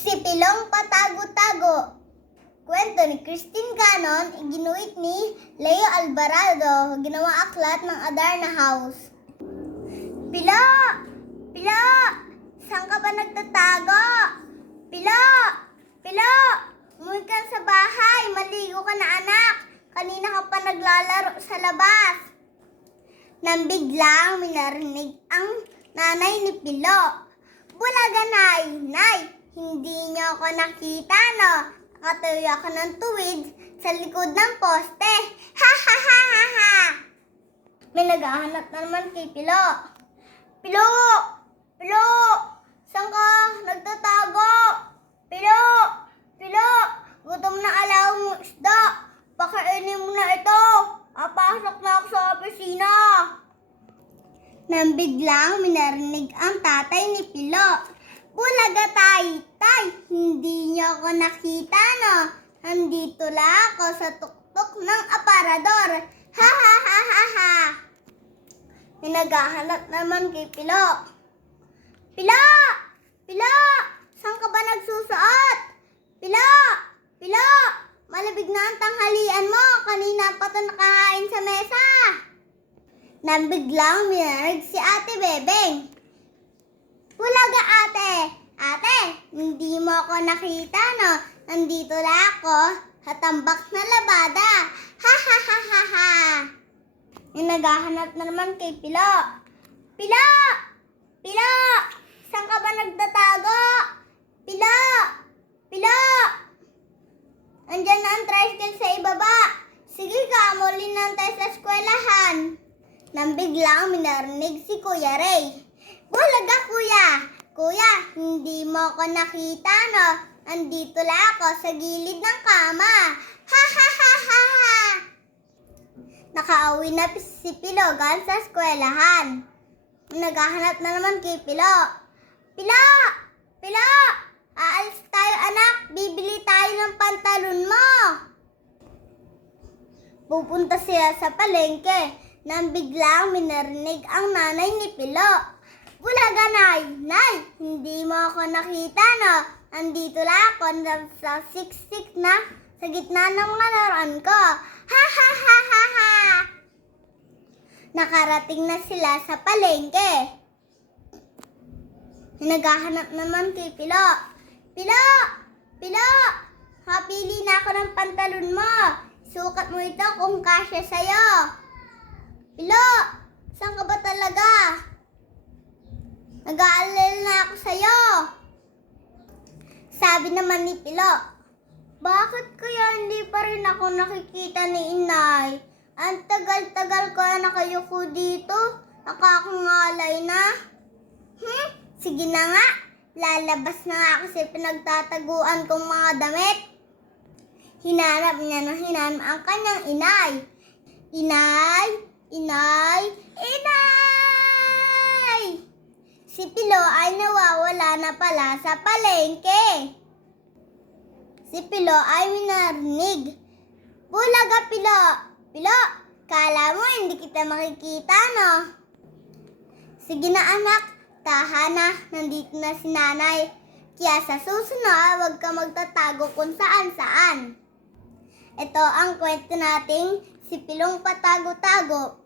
Si Pilong Patago-Tago. Kwento ni Christine Ganon, iginuit ni Leo Alvarado, ginawa aklat ng Adarna House. Pilo! Pilo! Saan ka ba nagtatago? Pilo! Pilo! Umuwi ka sa bahay, maligo ka na anak. Kanina ka pa naglalaro sa labas. Nang biglang minarinig ang nanay ni Pilo. Bulaga, nay! Nay! Hindi niyo ako nakita, no? Nakatuyo ako ng tuwid sa likod ng poste. Ha ha ha ha ha! May naghahanap na naman kay Pilo. Pilo! Pilo! Saan ka nagtatago? Pilo! Pilo! Gutom na alaw mo isda. Pakainin mo na ito. Papasok na ako sa opisina. Nang biglang minarinig ang tatay ni Pilo. Bulaga, tay! Tay! Hindi niyo ako nakita, no? Nandito lang ako sa tuktok ng aparador. Ha ha ha ha ha! May naghahanap naman kay Pilo. Pilo! Pilo! Saan ka ba nagsusuot? Pilo! Pilo! Malabig na ang tanghalian mo. Kanina pa ito nakahain sa mesa. Nang biglang minarinig si Ate Bebeng. Bulaga, ate! Ate, hindi mo ako nakita, no? Nandito lang ako sa tambak na labada. Ha ha ha ha ha! May naghahanap na naman kay Pilo. Pilo! Pilo! Saan ka ba nagtatago? Pilo! Pilo! Andiyan na ang tricycle sa ibaba. Sige ka, muli na tayo sa eskwelahan. Nang biglang minarinig si Kuya Ray. Bulaga, kuya! Kuya, hindi mo ako nakita, no? Andito lang ako sa gilid ng kama. Ha ha ha ha ha! Nakauwi na si Pilo galing sa eskwelahan. Naghahanap na naman kay Pilo. Pilo! Pilo! Aalis tayo, anak. Bibili tayo ng pantalon mo. Pupunta sila sa palengke. Nang biglang minarinig ang nanay ni Pilo. Bulaga, nay! Nay! Hindi mo ako nakita, no? Andito lang ako sa siksik na sa gitna ng mga laruan ko. Ha ha ha ha ha! Nakarating na sila sa palengke. Naghahanap naman kay Pilo. Pilo! Pilo! Kapili na ako ng pantalon mo. Sukat mo ito kung kasya sa'yo. Pilo! Saan ka ba talaga? Nag-aalala na ako sa'yo. Sabi naman ni Pilo, bakit kaya hindi pa rin ako nakikita ni Inay? Ang tagal-tagal ko na nakayuko dito. Nakakangalay na. Sige na nga. Lalabas na nga ako sa pinagtataguan kong mga damit. Hinanap niya ng hinanap ang kanyang inay. Inay! Inay! Inay! Si Pilo ay nawawala na pala sa palengke. Si Pilo ay minarinig. Bulaga, Pilo! Pilo, kala mo hindi kita makikita, no? Sige na, anak. Tahan na. Nandito na si nanay. Kaya sa susunod, huwag ka magtatago kung saan-saan. Ito ang kwento nating si Pilong Patago-Tago.